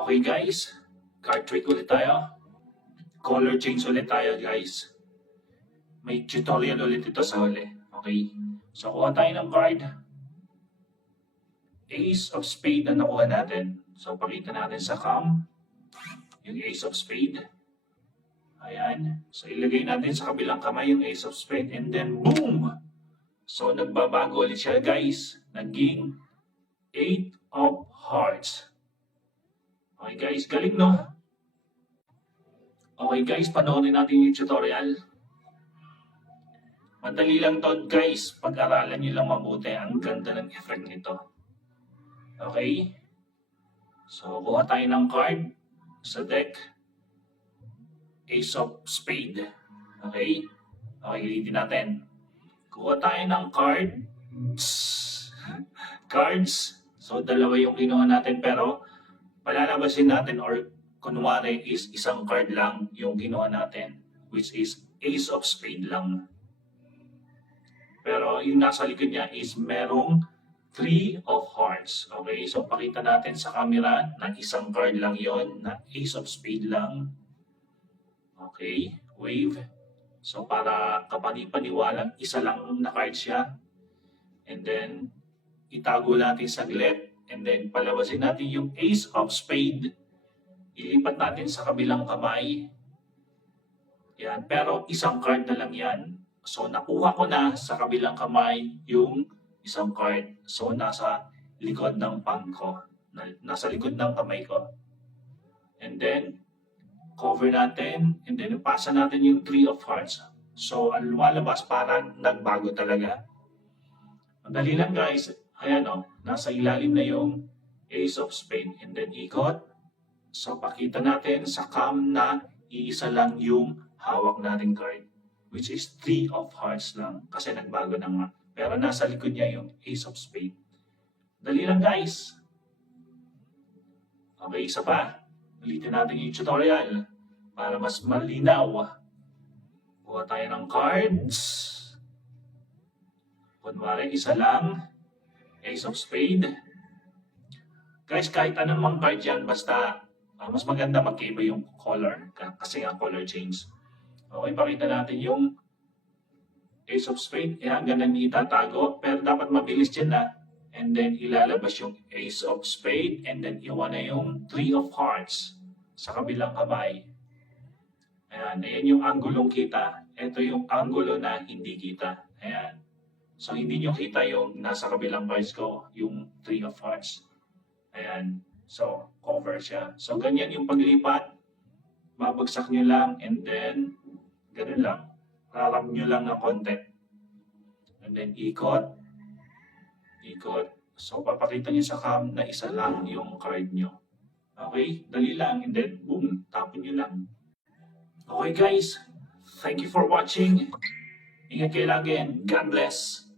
Okay guys, card trick ulit tayo. Color change ulit tayo guys. May tutorial ulit ito sa huli. Okay? So kuha tayo ng card. Ace of Spade na nakuha natin. So pakita natin sa cam. Yung Ace of Spade. Ayan. So ilagay natin sa kabilang kamay yung Ace of Spade. And then boom! So nagbabago ulit siya guys. Naging 8 of Hearts. Okay guys, galing no? Okay guys, panoorin natin yung tutorial. Madali lang to guys, pag-aralan nyo lang mabuti. Ang ganda ng effect nito. Okay? So, kuha tayo ng card sa deck. Ace of Spade. Okay? Okay, ulitin natin. Kuha tayo ng card. Cards. So, dalawa yung kinuha natin pero palalabasin natin or kunwari is isang card lang yung kinuha natin, which is Ace of Spade lang. Pero yung nasa likod niya is merong 3 of Hearts. Okay, so pakita natin sa camera na isang card lang yon, na Ace of Spade lang. Okay, wave. So para kapani-paniwalang isa lang na card siya. And then itago natin saglit. And then palabasin natin yung Ace of Spade. Ilipat natin sa kabilang kamay. Yan. Pero isang card na lang yan. So nakuha ko na sa kabilang kamay yung isang card. So nasa likod ng palm ko. Nasa likod ng kamay ko. And then cover natin. And then pasa natin yung 3 of Hearts. So ang lumalabas parang nagbago talaga. Madali lang guys. Ayan o, nasa ilalim na yung Ace of Spade. And then ikot. So pakita natin sa cam na iisa lang yung hawak nating card. Which is 3 of Hearts lang. Kasi nagbago na nga. Pero nasa likod niya yung Ace of Spade. Dali lang guys. Okay, isa pa. Ulitin natin yung tutorial. Para mas malinaw. Kuha tayo ng cards. Kunwari, isa lang. Ace of Spade. Guys, kahit anong card yan, basta mas maganda magkaiba yung color. Kasi nga color change. Okay, pakita natin yung Ace of Spade. Yan, ganun itatago. Pero dapat mabilis dyan na. And then ilalabas yung Ace of Spade. And then iwan na yung 3 of Hearts sa kabilang kamay. Ayan, ayan yung anggulong kita. Ito yung anggulo na hindi kita. Ayan. So, hindi nyo kita yung nasa kabilang cards ko, yung 3 of Hearts. Ayan. So, cover siya. So, ganyan yung paglipat. Babagsak nyo lang and then, ganun lang. Rarap nyo lang ng konti. And then, ikot. Ikot. So, papakita nyo sa cam na isa lang yung card nyo. Okay? Dali lang. And then, boom. Tapon nyo lang. Okay guys. Thank you for watching. Ingat kayo lagi and God bless.